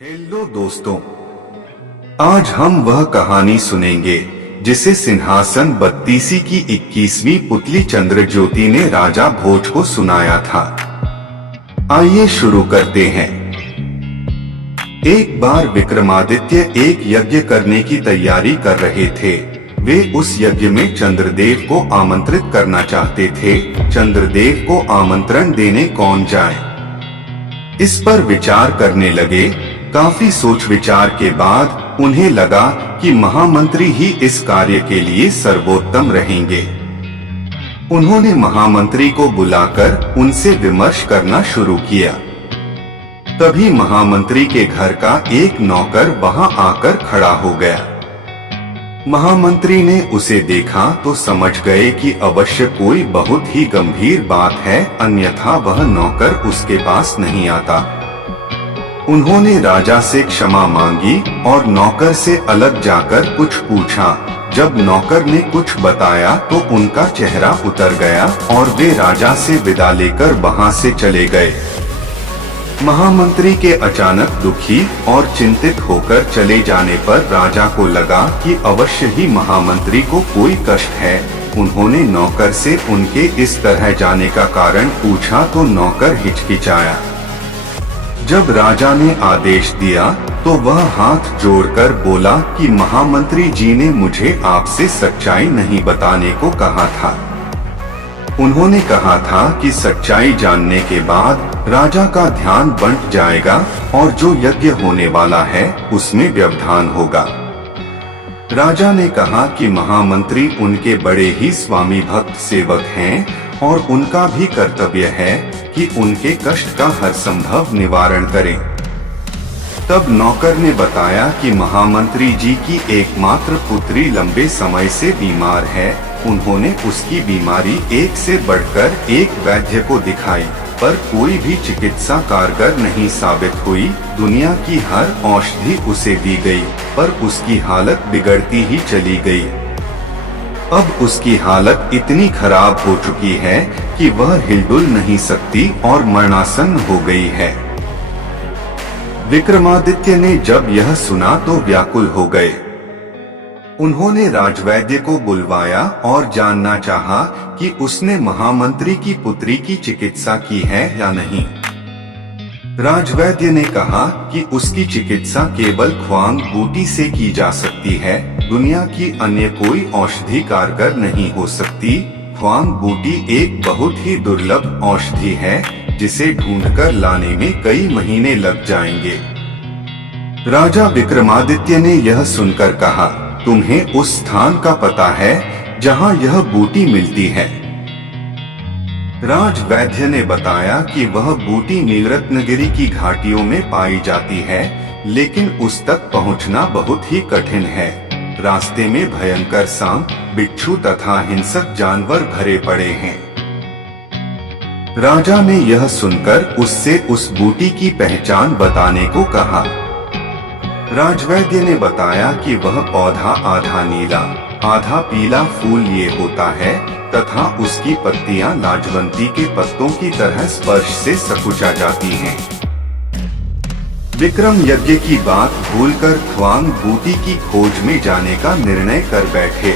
Hello दोस्तों, आज हम वह कहानी सुनेंगे जिसे सिंहासन बत्तीसी की 21वीं पुतली चंद्रज्योति ने राजा भोज को सुनाया था। आइए शुरू करते हैं। एक बार विक्रमादित्य एक यज्ञ करने की तैयारी कर रहे थे। वे उस यज्ञ में चंद्रदेव को आमंत्रित करना चाहते थे। चंद्रदेव को आमंत्रण देने कौन जाए, इस पर विचार करने लगे। काफी सोच विचार के बाद उन्हें लगा कि महामंत्री ही इस कार्य के लिए सर्वोत्तम रहेंगे। उन्होंने महामंत्री को बुलाकर उनसे विमर्श करना शुरू किया। तभी महामंत्री के घर का एक नौकर वहां आकर खड़ा हो गया। महामंत्री ने उसे देखा तो समझ गए कि अवश्य कोई बहुत ही गंभीर बात है, अन्यथा वह नौकर उसके पास नहीं आता। उन्होंने राजा से क्षमा मांगी और नौकर से अलग जाकर कुछ पूछा। जब नौकर ने कुछ बताया तो उनका चेहरा उतर गया और वे राजा से विदा लेकर वहां से चले गए। महामंत्री के अचानक दुखी और चिंतित होकर चले जाने पर राजा को लगा कि अवश्य ही महामंत्री को कोई कष्ट है। उन्होंने नौकर से उनके इस तरह जाने का कारण पूछा तो नौकर हिचकिचाया। जब राजा ने आदेश दिया तो वह हाथ जोड़कर बोला कि महामंत्री जी ने मुझे आपसे सच्चाई नहीं बताने को कहा था। उन्होंने कहा था कि सच्चाई जानने के बाद राजा का ध्यान बंट जाएगा और जो यज्ञ होने वाला है उसमें व्यवधान होगा। राजा ने कहा कि महामंत्री उनके बड़े ही स्वामी भक्त सेवक हैं और उनका भी कर्तव्य है कि उनके कष्ट का हर संभव निवारण करें। तब नौकर ने बताया कि महामंत्री जी की एकमात्र पुत्री लंबे समय से बीमार है। उन्होंने उसकी बीमारी एक से बढ़कर एक वैद्य को दिखाई, पर कोई भी चिकित्सा कारगर नहीं साबित हुई। दुनिया की हर औषधि उसे दी गई, पर उसकी हालत बिगड़ती ही चली गई। अब उसकी हालत इतनी खराब हो चुकी है कि वह हिलडुल नहीं सकती और मरणासन्न हो गई है। विक्रमादित्य ने जब यह सुना तो व्याकुल हो गए। उन्होंने राजवैद्य को बुलवाया और जानना चाहा कि उसने महामंत्री की पुत्री की चिकित्सा की है या नहीं। राजवैद्य ने कहा कि उसकी चिकित्सा केवल ख्वांग बूटी से की जा सकती है। दुनिया की अन्य कोई औषधि कारगर नहीं हो सकती। ख्वांग बूटी एक बहुत ही दुर्लभ औषधि है जिसे ढूंढकर लाने में कई महीने लग जाएंगे। राजा विक्रमादित्य ने यह सुनकर कहा, तुम्हें उस स्थान का पता है जहां यह बूटी मिलती है? राजवैद्य ने बताया कि वह बूटी नीलरत्नगिरी की घाटियों में पाई जाती है, लेकिन उस तक पहुंचना बहुत ही कठिन है। रास्ते में भयंकर सांप, बिच्छू तथा हिंसक जानवर भरे पड़े हैं। राजा ने यह सुनकर उससे उस बूटी की पहचान बताने को कहा। राजवैद्य ने बताया कि वह पौधा आधा नीला आधा पीला फूल लिए होता है तथा उसकी पत्तियां लाजवंती के पत्तों की तरह स्पर्श से सकुचा जाती हैं। विक्रम यज्ञ की बात भूलकर ख्वांग बूटी की खोज में जाने का निर्णय कर बैठे।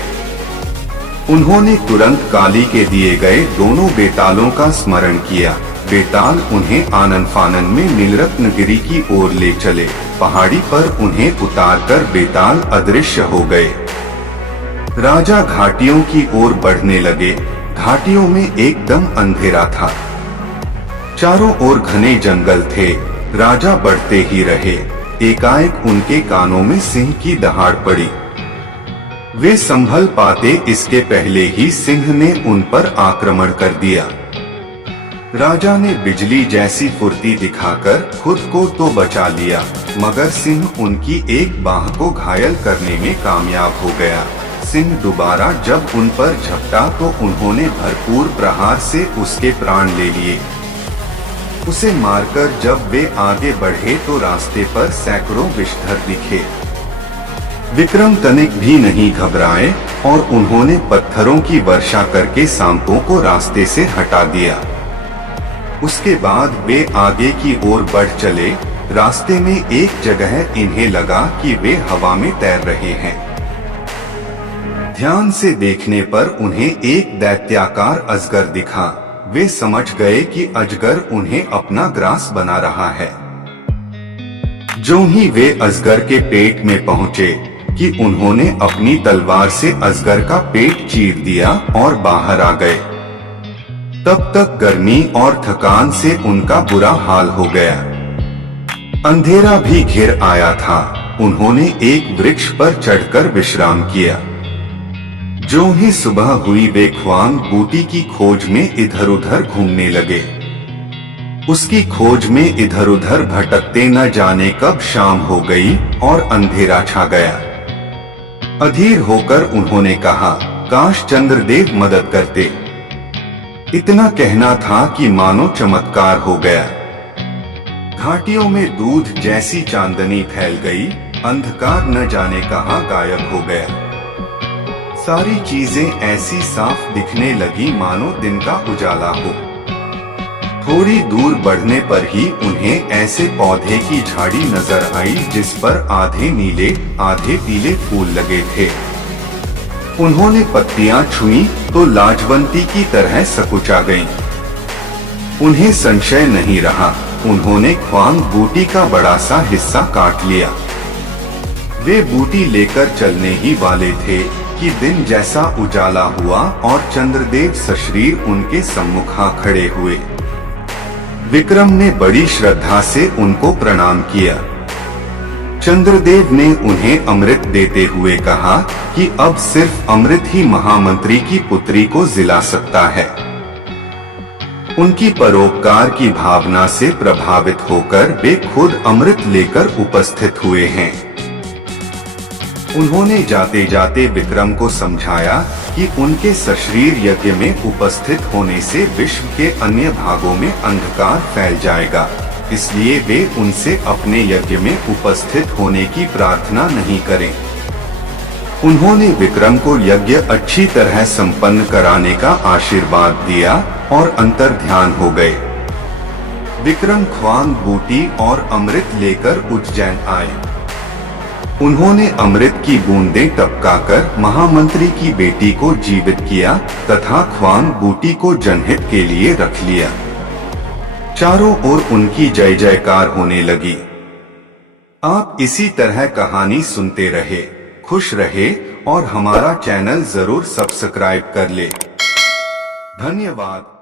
उन्होंने तुरंत काली के दिए गए दोनों बेतालों का स्मरण किया। बेताल उन्हें आनन फानन में नीलरत्नगिरी की ओर ले चले। पहाड़ी पर उन्हें उतारकर बेताल अदृश्य हो गए। राजा घाटियों की ओर बढ़ने लगे। घाटियों में एकदम अंधेरा था। चारों ओर घने जंगल थे। राजा बढ़ते ही रहे। एकाएक उनके कानों में सिंह की दहाड़ पड़ी। वे संभल पाते इसके पहले ही सिंह ने उन पर आक्रमण कर दिया। राजा ने बिजली जैसी फुर्ती दिखाकर खुद को तो बचा लिया, मगर सिंह उनकी एक बाह को घायल करने में कामयाब हो गया। सिंह दोबारा जब उन पर झपटा तो उन्होंने भरपूर प्रहार से उसके प्राण ले लिए। उसे मारकर जब वे आगे बढ़े तो रास्ते पर सैकड़ों विषधर दिखे। विक्रम तनिक भी नहीं घबराए और उन्होंने पत्थरों की वर्षा करके सांपों को रास्ते से हटा दिया। उसके बाद वे आगे की ओर बढ़ चले। रास्ते में एक जगह इन्हें लगा कि वे हवा में तैर रहे हैं। ध्यान से देखने पर उन्हें एक दैत्याकार अजगर दिखा। वे समझ गए कि अजगर उन्हें अपना ग्रास बना रहा है। जो ही वे अजगर के पेट में पहुँचे कि उन्होंने अपनी तलवार से अजगर का पेट चीर दिया और बाहर आ गए। तब तक गर्मी और थकान से उनका बुरा हाल हो गया। अंधेरा भी घिर आया था। उन्होंने एक वृक्ष पर चढ़कर विश्राम किया। जो ही सुबह हुई वे ख्वांग बूटी की खोज में इधर उधर घूमने लगे। उसकी खोज में इधर उधर भटकते न जाने कब शाम हो गई और अंधेरा छा गया। अधीर होकर उन्होंने कहा, काश चंद्रदेव मदद करते। इतना कहना था कि मानो चमत्कार हो गया। घाटियों में दूध जैसी चांदनी फैल गई। अंधकार न जाने कहां गायब हो गया। सारी चीजें ऐसी साफ दिखने लगी मानो दिन का उजाला हो। थोड़ी दूर बढ़ने पर ही उन्हें ऐसे पौधे की झाड़ी नजर आई जिस पर आधे नीले आधे पीले फूल लगे थे। उन्होंने पत्तियां छुई तो लाजवंती की तरह सकुचा गईं। उन्हें संशय नहीं रहा। उन्होंने ख्वांग बूटी का बड़ा सा हिस्सा काट लिया। वे बूटी लेकर चलने ही वाले थे कि दिन जैसा उजाला हुआ और चंद्रदेव सशरीर उनके सम्मुख खड़े हुए। विक्रम ने बड़ी श्रद्धा से उनको प्रणाम किया। चंद्रदेव ने उन्हें अमृत देते हुए कहा कि अब सिर्फ अमृत ही महामंत्री की पुत्री को जिला सकता है। उनकी परोपकार की भावना से प्रभावित होकर वे खुद अमृत लेकर उपस्थित हुए हैं। उन्होंने जाते जाते विक्रम को समझाया कि उनके सशरीर यज्ञ में उपस्थित होने से विश्व के अन्य भागों में अंधकार फैल जाएगा, इसलिए वे उनसे अपने यज्ञ में उपस्थित होने की प्रार्थना नहीं करें। उन्होंने विक्रम को यज्ञ अच्छी तरह संपन्न कराने का आशीर्वाद दिया और अंतर्ध्यान हो गए। विक्रम ख्वांग बूटी और अमृत लेकर उज्जैन आए। उन्होंने अमृत की बूंदें टपकाकर महामंत्री की बेटी को जीवित किया तथा ख्वांग बूटी को जनहित के लिए रख लिया। चारों ओर उनकी जय जयकार होने लगी। आप इसी तरह कहानी सुनते रहे, खुश रहे और हमारा चैनल जरूर सब्सक्राइब कर ले। धन्यवाद।